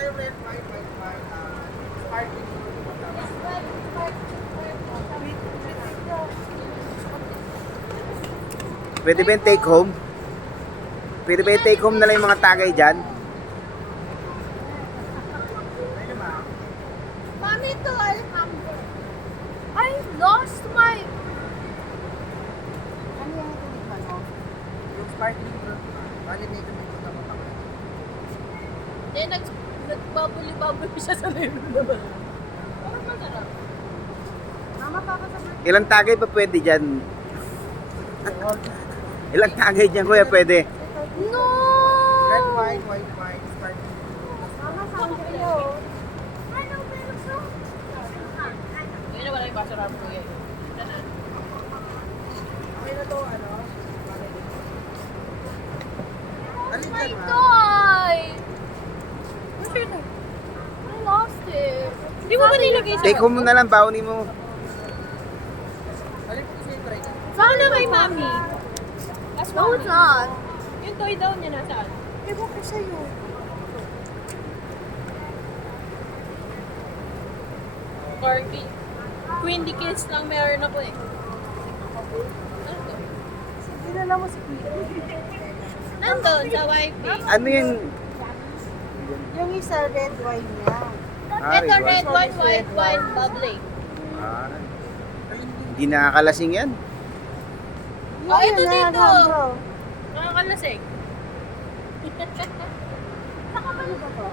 tayo red wine, white wine, sparkling. Pwede ba yung take home? Pwede ba yung take home na lang yung mga tagay dyan? Mami, to Alhambra. I lost my... Ano yung tulig ba, no? Yung sparkling red wine. Bali, may ito na mapakain. Then, nagbabuli-babuli siya sa meron naman. Parang masarap. Mama, papa sa birthday. Ilang tagay pa pwede dyan? Ilang tagay dyan kuya pwede? No! Red wine, white wine, sparkling. Mama, saan kayo? Ano, pero so? Yun na wala yung basura ko eh. Okay na to, ano? Oh Alin my dyan, ma? God! What's your name? I lost it. Di mo ba nilagay sa... Take home mo na lang, bawnin mo. Alin po kasi yung try ka? Saan na kay Mami? No, it's not. Yung toy daw niya nasaan? Ewan ko sa'yo. Corgi. Queen Kids lang meron ako eh. Ano to? Dinala mo si Queen. Nandun sa wifi. Ano yung... Yung isa, red wine niya. Ito red red wine. wine, white wine, bubbly. Ah, hindi nakakalasing yan. Oh, ito dito. Nakakalasing. Ano ba to?